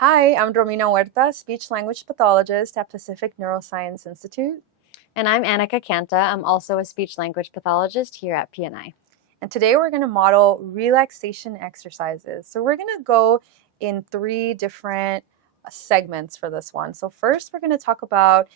Hi, I'm Romina Huerta, speech language pathologist at Pacific Neuroscience Institute. And I'm Annika Kanta. I'm also a speech language pathologist here at PNI. And today we're going to model relaxation exercises. So we're going to go in 3 different segments for this one. So first we're going to talk about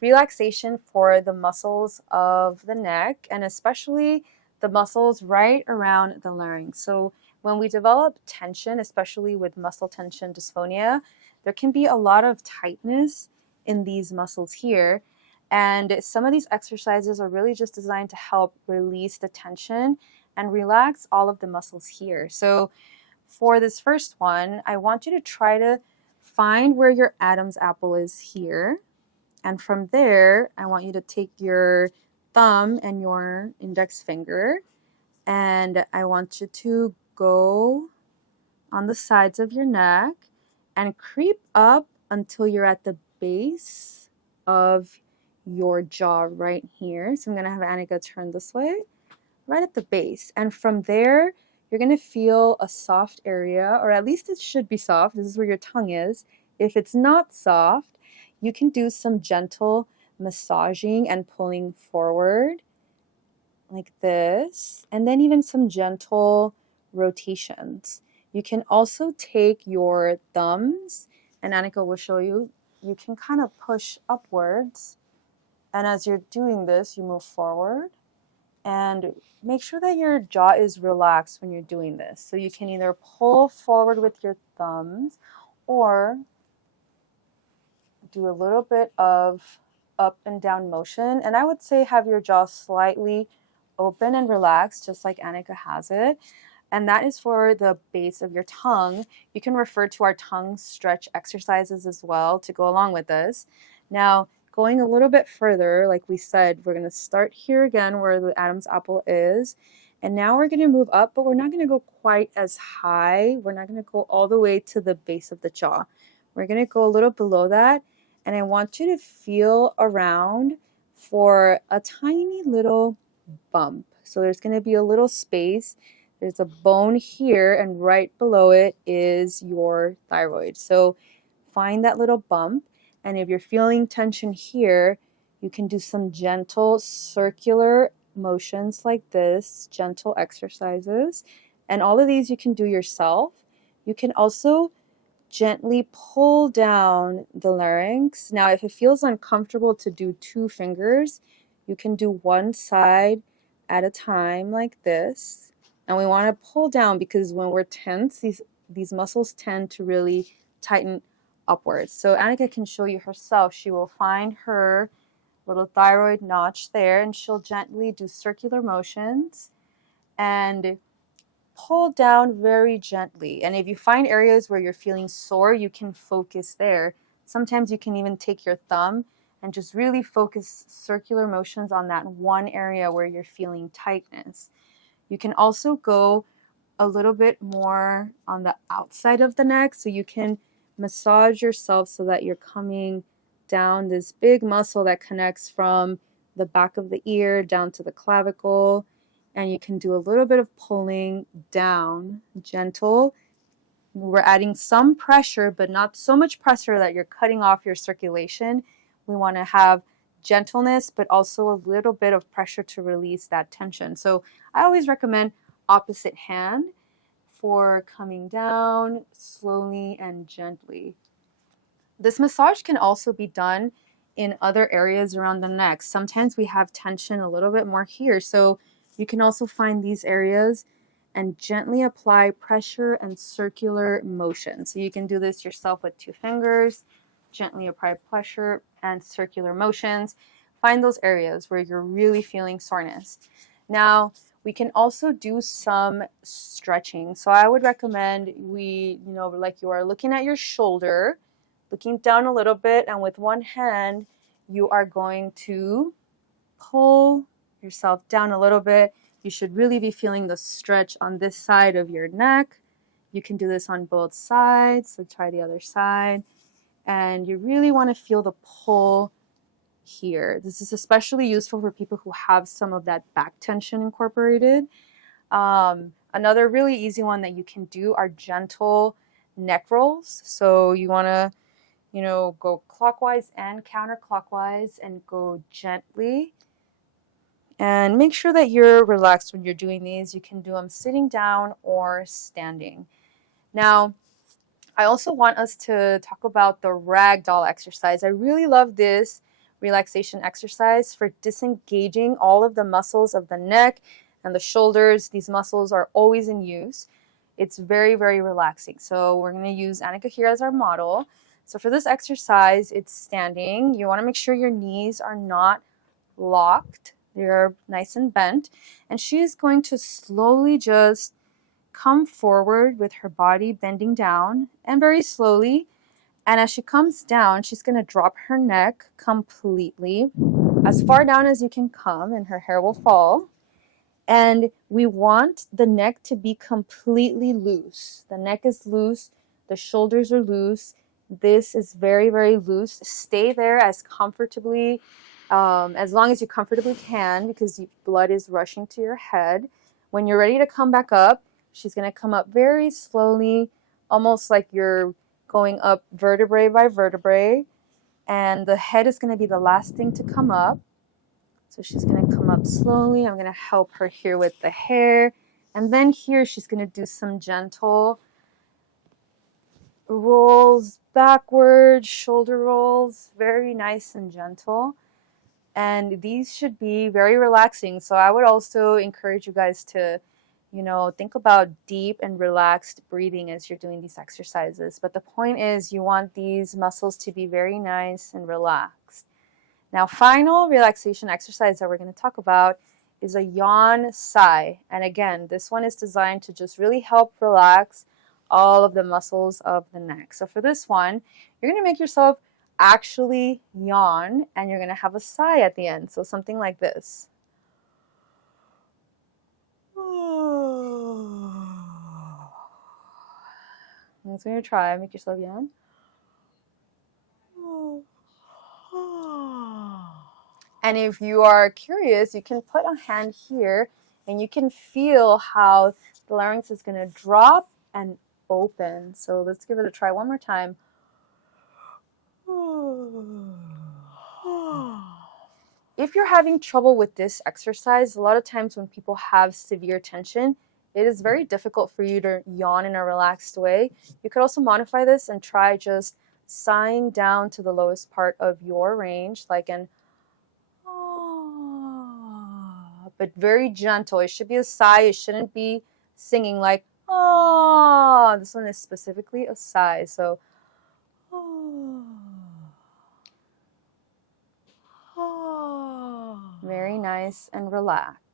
relaxation for the muscles of the neck and especially the muscles right around the larynx. So when we develop tension, especially with muscle tension dysphonia, there can be a lot of tightness in these muscles here. And some of these exercises are really just designed to help release the tension and relax all of the muscles here. So for this first one, I want you to try to find where your Adam's apple is here. And from there, I want you to take your thumb and your index finger, and I want you to go on the sides of your neck and creep up until you're at the base of your jaw right here. So I'm going to have Annika turn this way, right at the base. And from there, you're going to feel a soft area, or at least it should be soft. This is where your tongue is. If it's not soft, you can do some gentle massaging and pulling forward like this, and then even some gentle rotations. You can also take your thumbs, and Annika will show you, you can kind of push upwards. And as you're doing this, you move forward. And make sure that your jaw is relaxed when you're doing this. So you can either pull forward with your thumbs or do a little bit of up and down motion. And I would say have your jaw slightly open and relaxed, just like Annika has it. And that is for the base of your tongue. You can refer to our tongue stretch exercises as well to go along with this. Now, going a little bit further, like we said, we're going to start here again where the Adam's apple is. And now we're going to move up, but we're not going to go quite as high. We're not going to go all the way to the base of the jaw. We're going to go a little below that. And I want you to feel around for a tiny little bump. So there's going to be a little space. There's a bone here, and right below it is your thyroid. So find that little bump. And if you're feeling tension here, you can do some gentle circular motions like this, gentle exercises. And all of these you can do yourself. You can also gently pull down the larynx. Now, if it feels uncomfortable to do 2 fingers, you can do one side at a time like this. And we want to pull down because when we're tense, these muscles tend to really tighten upwards. So Annika can show you herself. She will find her little thyroid notch there, and she'll gently do circular motions and pull down very gently. And if you find areas where you're feeling sore, you can focus there. Sometimes you can even take your thumb and just really focus circular motions on that one area where you're feeling tightness. You can also go a little bit more on the outside of the neck, so you can massage yourself so that you're coming down this big muscle that connects from the back of the ear down to the clavicle. And you can do a little bit of pulling down, gentle. We're adding some pressure, but not so much pressure that you're cutting off your circulation. We want to have gentleness, but also a little bit of pressure to release that tension. So I always recommend opposite hand for coming down slowly and gently. This massage can also be done in other areas around the neck. Sometimes we have tension a little bit more here, so you can also find these areas and gently apply pressure and circular motion. So you can do this yourself with 2 fingers, gently apply pressure and circular motions. Find those areas where you're really feeling soreness. Now, we can also do some stretching. So I would recommend like you are looking at your shoulder, looking down a little bit, and with one hand, you are going to pull yourself down a little bit. You should really be feeling the stretch on this side of your neck. You can do this on both sides, so try the other side. And you really want to feel the pull here. This is especially useful for people who have some of that back tension incorporated. Another really easy one that you can do are gentle neck rolls. So you want to, go clockwise and counterclockwise and go gently. And make sure that you're relaxed when you're doing these. You can do them sitting down or standing. Now, I also want us to talk about the Ragdoll exercise. I really love this relaxation exercise for disengaging all of the muscles of the neck and the shoulders. These muscles are always in use. It's very, very relaxing. So we're going to use Annika here as our model. So for this exercise, it's standing. You want to make sure your knees are not locked. They're nice and bent. And she is going to slowly just come forward with her body bending down and very slowly. And as she comes down, she's going to drop her neck completely as far down as you can come, and her hair will fall. And we want the neck to be completely loose. The neck is loose. The shoulders are loose. This is very, very loose. Stay there as comfortably, as long as you comfortably can, because blood is rushing to your head. When you're ready to come back up, she's going to come up very slowly, almost like you're going up vertebrae by vertebrae. And the head is going to be the last thing to come up. So she's going to come up slowly. I'm going to help her here with the hair. And then here she's going to do some gentle rolls backwards, shoulder rolls, very nice and gentle. And these should be very relaxing. So I would also encourage you guys to, think about deep and relaxed breathing as you're doing these exercises. But the point is you want these muscles to be very nice and relaxed. Now, final relaxation exercise that we're going to talk about is a Yawn Sigh. And again, this one is designed to just really help relax all of the muscles of the neck. So for this one, you're going to make yourself actually yawn, and you're going to have a sigh at the end. So something like this. That's what you're try. Make yourself yawn. And if you are curious, you can put a hand here and you can feel how the larynx is going to drop and open. So let's give it a try one more time. If you're having trouble with this exercise, a lot of times when people have severe tension, it is very difficult for you to yawn in a relaxed way. You could also modify this and try just sighing down to the lowest part of your range, like an ah, but very gentle. It should be a sigh. It shouldn't be singing like ah. This one is specifically a sigh. So very nice and relaxed.